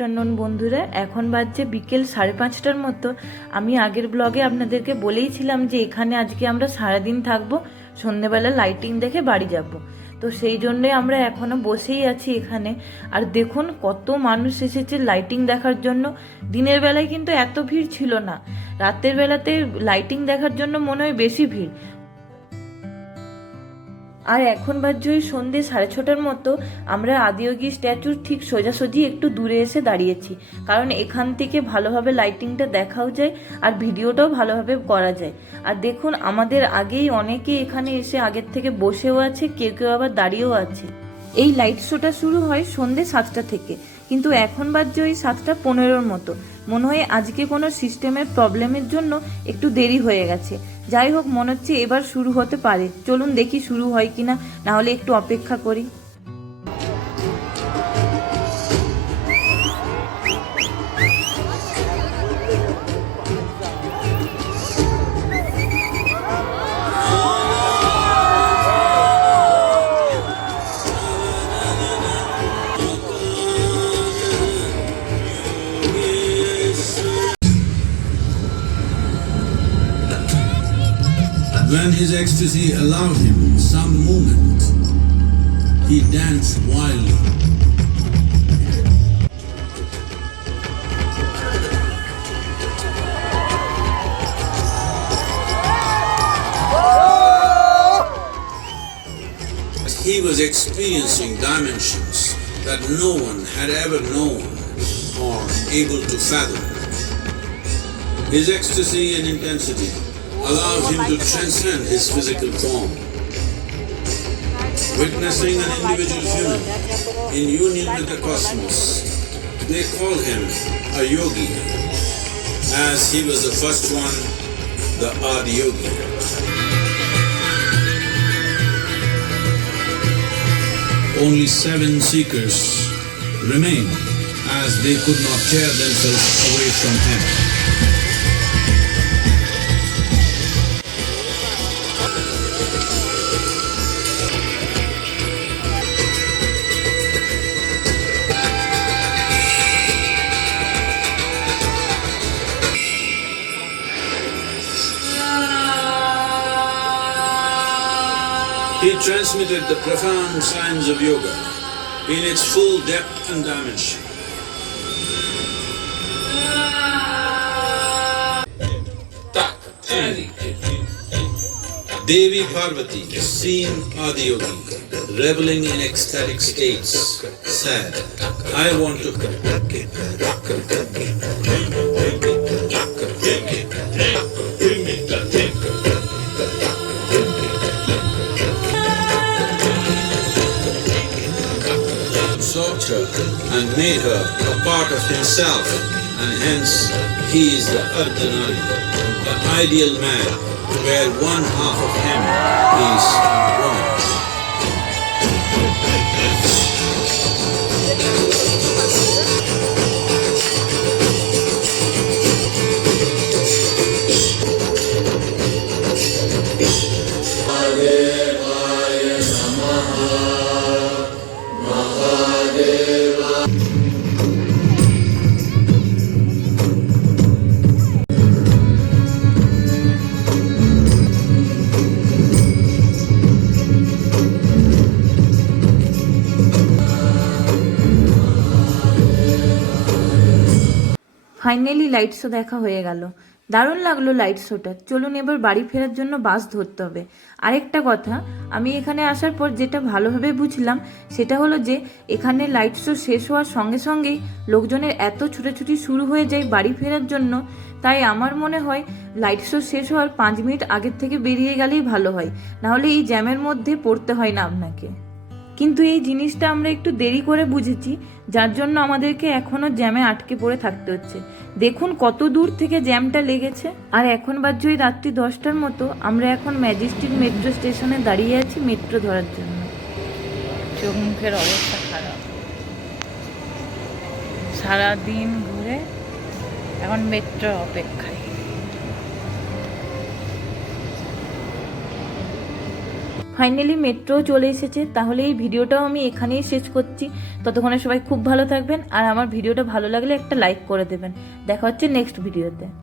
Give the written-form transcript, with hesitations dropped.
আফটারনুন বন্ধুরা, এখন বাজছে বিকেল 5:30টার মতো। আমি আগের ব্লগে আপনাদেরকে বলেইছিলাম যে এখানে আজকে আমরা সারাদিন থাকবো, সন্ধ্যেবেলা লাইটিং দেখে বাড়ি যাব। তো সেই জন্যই আমরা এখনো বসেই আছি এখানে। আর দেখুন কত মানুষ এসেছে লাইটিং দেখার জন্য। দিনের বেলায় কিন্তু এত ভিড় ছিল না, রাতের বেলাতে লাইটিং দেখার জন্য মনে হয় বেশি ভিড়। আর এখন বাজছে ওই সন্ধ্যে 6:30টার মতো। আমরা আদিয়োগী স্ট্যাচুর ঠিক সোজাসুজি একটু দূরে এসে দাঁড়িয়েছি, কারণ এখান থেকে ভালোভাবে লাইটিংটা দেখাও যায় আর ভিডিওটাও ভালোভাবে করা যায়। আর দেখুন আমাদের আগেই অনেকে এখানে এসে আগের থেকে বসেও আছে, কেউ কেউ আবার দাঁড়িয়েও আছে। এই লাইট শোটা শুরু হয় সন্ধ্যে 7টা থেকে, কিন্তু এখন বাজছে ওই 7:15-র মতো। মনে হয় আজকে কোনো সিস্টেমের প্রবলেমের জন্য একটু দেরি হয়ে গেছে। যাই হোক, মনে হচ্ছে এবার শুরু হতে পারে। চলুন দেখি শুরু হয় কিনা, না হলে একটু অপেক্ষা করি। When his ecstasy allowed him some movement, he danced wildly. He was experiencing dimensions that no one had ever known or able to fathom. His ecstasy and intensity allowed him to transcend his physical form. Witnessing an individual human in union with the cosmos, they call him a yogi, as he was the first one, the Adiyogi. Only 7 seekers remained, as they could not tear themselves away from him. He transmitted the profound science of yoga in its full depth and dimension. Devi Parvati, seeing Adiyogi reveling in ecstatic states, said, "I want to." Absorbed her and made her a part of himself, and hence he is the Ardhanari, the ideal man, where one half of him is woman. Finally light show দেখা হয়ে গেল। দারুণ লাগলো লাইট শোটা। চলুন এবার বাড়ি ফেরার জন্য বাস ধরতে হবে। আরেকটা কথা, আমি এখানে আসার পর যেটা ভালোভাবে বুঝলাম সেটা হলো যে এখানে লাইট শো শেষ হওয়ার সঙ্গে সঙ্গেই লোকজনের এত ছুটাছুটি শুরু হয়ে যায় বাড়ি ফেরার জন্য। তাই আমার মনে হয় লাইট শো শেষ হওয়ার 5 মিনিট আগের থেকে বেরিয়ে গেলেই ভালো হয়, নাহলে এই জ্যামের মধ্যে পড়তে হয় না আপনাকে। কিন্তু এই জিনিসটা আমরা একটু দেরি করে বুঝেছি, যার জন্য আমাদেরকে এখনো জ্যামে আটকে পড়ে থাকতে হচ্ছে। দেখুন কত দূর থেকে জ্যামটা লেগেছে। আর এখন বাজছে ওই রাত্রি 10টার মতো। আমরা এখন ম্যাজেস্টিক মেট্রো স্টেশনে দাঁড়িয়ে আছি মেট্রো ধরার জন্য। চোখ মুখের অবস্থা খারাপ, সারাদিন ঘুরে এখন মেট্রো অপেক্ষায়। ফাইনালি মেট্রোও চলে এসেছে। তাহলে এই ভিডিওটাও আমি এখানেই শেষ করছি। ততক্ষণে সবাই খুব ভালো থাকবেন, আর আমার ভিডিওটা ভালো লাগলে একটা লাইক করে দেবেন। দেখা হচ্ছে নেক্সট ভিডিওতে।